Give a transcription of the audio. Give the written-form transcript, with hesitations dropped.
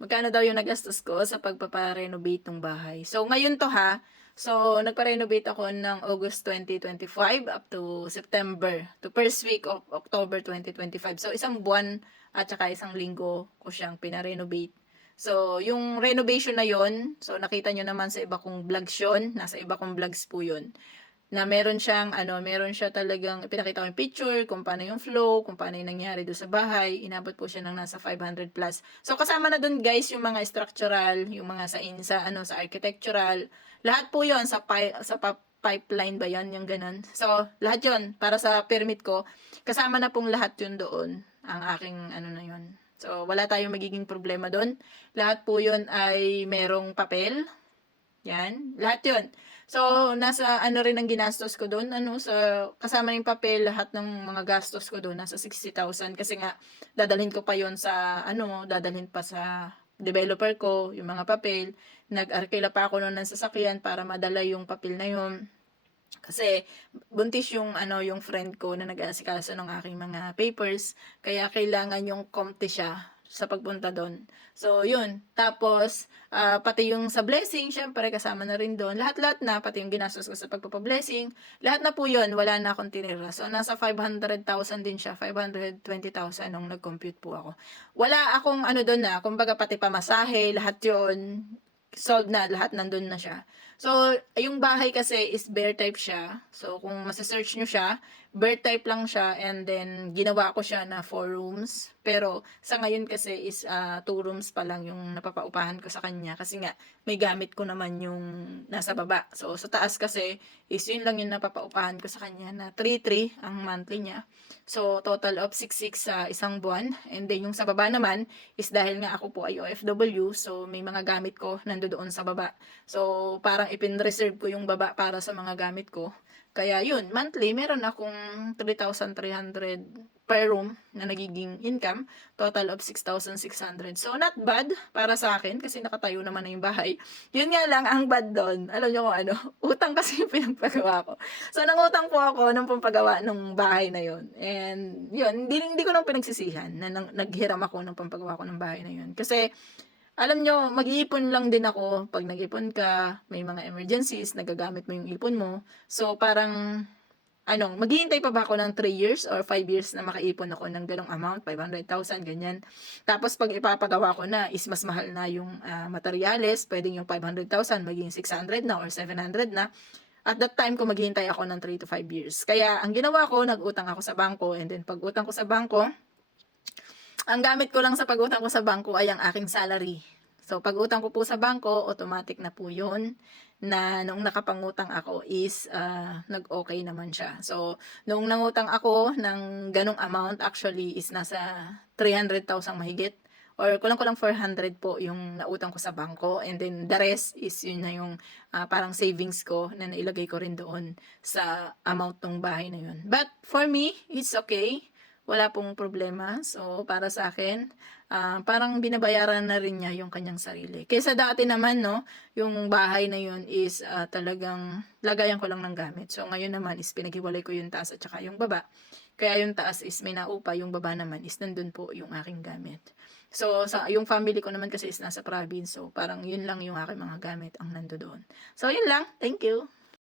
magkano daw yung nagastos ko sa pagpapa-renovate ng bahay. So, ngayon to ha. So, nagpa-renovate ako ng August 2025 up to September, to first week of October 2025. So, isang buwan at saka isang linggo ko siyang pina-renovate. So, yung renovation na yon, so nakita nyo naman sa iba kong vlogs yun, nasa iba kong vlogs po yun, na meron siyang meron siya talagang pinakita ko yung picture kung paano yung flow, kung paano yung nangyari doon sa bahay. Inabot po siya ng nasa 500 plus. So kasama na doon guys yung mga structural, yung mga sa architectural. Lahat po 'yon sa pipeline ba 'yan, yung ganun. So lahat 'yon para sa permit ko. Kasama na pong lahat 'yun doon. Ang aking na 'yon. So wala tayong magiging problema doon. Lahat po 'yon ay merong papel. Yan, lahat 'yon. So, nasa rin ang ginastos ko doon, sa kasama ng papel, lahat ng mga gastos ko doon, nasa 60,000 kasi nga, dadalhin ko pa yon sa, dadalhin pa sa developer ko, yung mga papel. Nag-arkila pa ako noon ng sasakyan para madala yung papel na yon. Kasi, buntis yung, yung friend ko na nag-aasikaso ng aking mga papers, kaya kailangan yung compte siya sa pagpunta doon. So, yun. Tapos, pati yung sa blessing, syempre, kasama na rin doon. Lahat-lahat na, pati yung ginastos ko sa pagpapablessing, lahat na po yun, wala na akong tinira. So, nasa 500,000 din siya, 520,000 nung nag-compute po ako. Wala akong doon na, kumbaga pati pamasahe, lahat yun, sold na, lahat nandun na siya. So, yung bahay kasi is bear type siya. So, kung masa-search nyo siya, bear type lang siya and then ginawa ko siya na 4 rooms. Pero, sa ngayon kasi is 2 rooms pa lang yung napapaupahan ko sa kanya kasi nga, may gamit ko naman yung nasa baba. So, sa taas kasi is yun lang yung napapaupahan ko sa kanya na 3,300 ang monthly niya. So, total of 6,600 sa isang buwan. And then, yung sa baba naman is dahil nga ako po ay OFW, so may mga gamit ko nandoon sa baba. So, parang ipin-reserve ko yung baba para sa mga gamit ko. Kaya yun, monthly, meron akong 3,300 per room na nagiging income, total of 6,600. So, not bad para sa akin kasi nakatayo naman na yung bahay. Yun nga lang, ang bad doon, alam nyo kung utang kasi yung pinagpagawa ko. So, nangutang po ako ng pampagawa ng bahay na yun. And, yun, hindi ko nang pinagsisihan na naghiram ako ng pampagawa ko ng bahay na yun. Kasi, alam nyo, mag-iipon lang din ako. Pag nag-ipon ka, may mga emergencies, nagagamit mo yung ipon mo. So, parang, maghihintay pa ba ako ng 3 years or 5 years na makaipon ako ng ganong amount, 500,000, ganyan. Tapos, pag ipapagawa ko na, is mas mahal na yung materyales, pwedeng yung 500,000, maging 600 na or 700 na. At that time ko maghihintay ako ng 3 to 5 years. Kaya, ang ginawa ko, nag-utang ako sa bangko, and then pag utang ko sa bangko, ang gamit ko lang sa pag-utang ko sa bangko ay ang aking salary. So, pag-utang ko po sa bangko, automatic na po yun na nung nakapangutang ako is nag-okay naman siya. So, nung nangutang ako ng ganong amount, actually is nasa 300,000 mahigit. Or kulang-kulang 400 po yung nautang ko sa bangko. And then the rest is yun na yung parang savings ko na nailagay ko rin doon sa amount ng bahay na yun. But for me, it's okay. Wala pong problema. So, para sa akin, parang binabayaran na rin niya yung kanyang sarili. Kaysa dati naman, no, yung bahay na yun is talagang lagayan ko lang ng gamit. So, ngayon naman is pinaghiwalay ko yung taas at saka yung baba. Kaya yung taas is may naupa, yung baba naman is nandun po yung aking gamit. So, yung family ko naman kasi is nasa province. So, parang yun lang yung aking mga gamit ang nandoon. So, yun lang. Thank you.